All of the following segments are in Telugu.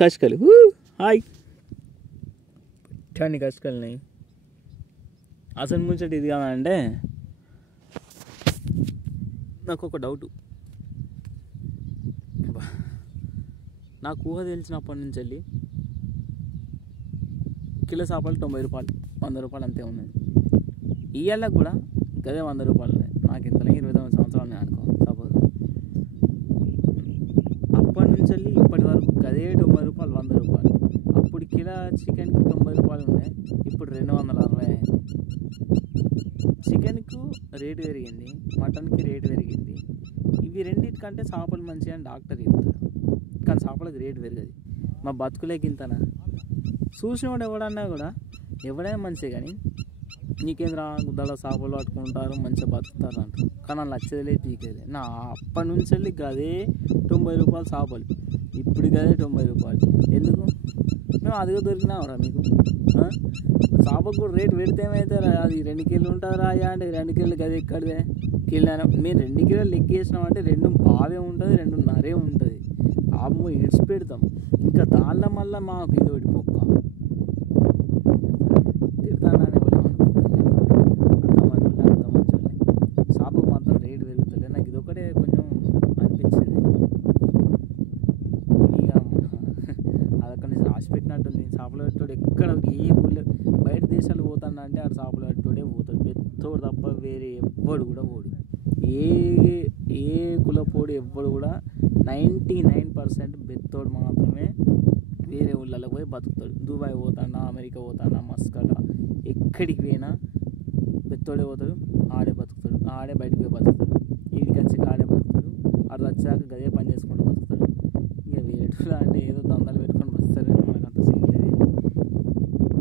కష్కలు హాయ్ కానీ కష్కలున్నాయి. అసలు ముచ్చట ఇది కాదంటే నాకు ఒక డౌటు. నాకు ఊహ తెలిసినప్పటి నుంచి వెళ్ళి కిలో చేపలు 90 రూపాయలు 100 రూపాయలు అంతే ఉన్నది. ఇయ్యాలకు కూడా గదే 100 రూపాయలు ఉన్నాయి. నాకు ఇంతలో 29 సంవత్సరాలు ఉన్నాయి అనుకో సపోజ్. అప్పటి నుంచి వెళ్ళి ఇప్పటి వరకు గదే 90 రూపాయలు 100 రూపాయలు. అప్పుడు కిలో చికెన్కి 90 రూపాయలు ఉన్నాయి, ఇప్పుడు 260 అయింది. చికెన్కు రేటు పెరిగింది, మటన్కి రేటు పెరిగింది. ఇవి రెండింటికంటే చేపలు మంచిగా అని డాక్టర్ చెప్తాడు, కానీ చేపలకి రేటు పెరగదు. మా బతుకులేకి ఇంతనా చూసినవాడు ఎవడన్నా కూడా ఎవడైనా మంచిగా, కానీ నీకేంద్రా గుద్దల చేపలు పట్టుకుంటారు మంచిగా బతుకుతారు అంటారు. కానీ వాళ్ళు వచ్చేదిలే పీకేది. నా అప్పటి నుంచి వెళ్ళి గదే 90 రూపాయలు చేపలు, ఇప్పుడు గదే 90 రూపాయలు. ఎందుకు మేము అదిగా దొరికినావురా మీకు? చేపకు కూడా రేటు పెడితే ఏమైతే అది 2 కిలోలు ఉంటుందిరా అయ్యా అంటే 2 కిలోలు గదే ఎక్కడిదే కిలో. మేము 2 కిలోలు లెక్క వేసినామంటే 2 బావే ఉంటుంది, 2.5 ఉంటుంది. అమ్మో ఇడ్స్ పెడతాం. ఇంకా దానిలో మళ్ళీ మాకు ఇది ఒకటి పొక్క తిడతానని అంత మంచి చేపకు మాత్రం రేటు పెరుగుతుంది. నాకు ఇది ఒకటే కొంచెం అనిపించింది. ఇక అదొక్కడి నుంచి రాసి పెట్టినట్టుంది. చేపలు పెట్టాడు ఎక్కడ ఏ ఊళ్ళో బయట దేశాలు పోతాడంటే ఆడు చేపలు పెట్టాడే పోతాడు, పెద్దోడు తప్ప వేరే ఎవ్వడు కూడా పోడు. ఏ కులపోడు ఎవ్వడు కూడా 99% బెత్తోడు మాత్రమే వేరే ఊళ్ళలో పోయి బతుకుతాడు. దుబాయ్ పోతాడా, అమెరికా పోతాడా, మస్కట ఎక్కడికి పోయినా బెత్తోడే పోతాడు, ఆడే బతుకుతాడు, ఆడే బయటకు పోయి బతుకుతాడు. ఇంటికి వచ్చి ఆడే బతుకుతాడు, ఆడు వచ్చాక గదే పని చేసుకుంటూ బతుకుతాడు. ఇక వేరేటోళ్ళు అంటే ఏదో దందాలు పెట్టుకొని బతుకుతారని మనకు అంత సీన్ లేదు.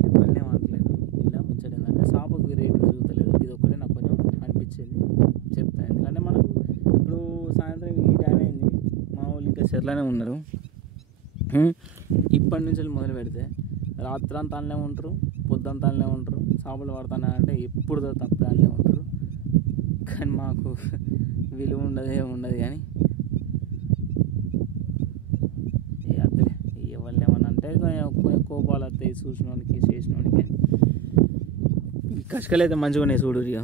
ఎవరిని ఏమంటలేదు. ఇలా ముచ్చట ఏంటంటే చేపకు రేటు పెరుగుతలేదు. ఇది ఒక్కటే నాకు కొంచెం అనిపించింది, చెప్తాను. ఎందుకంటే మనకు ఇప్పుడు సాయంత్రం ఈ టైం అయింది, మా వాళ్ళు ఇంకా చెర్లోనే ఉన్నారు. ఇప్పటి నుంచి మొదలు పెడితే రాత్రంతా అల్లే ఉంటారు, పొద్దుంతా అల్లే ఉంటారు. చేపలు పడతానంటే ఎప్పుడు తప్పే అల్లే ఉంటారు. కానీ మాకు విలువ ఉండదు, ఏముండదు. కానీ అద్దలే ఎవరు ఏమన్నా అంటే కోపాలు వస్తాయి చూసినోనికి చేసినోనికి. కష్కలు అయితే మంచిగా ఉన్నాయి చూడు. ఇక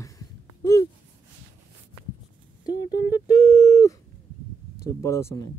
జబర్దస్త్ ఉన్నాయి.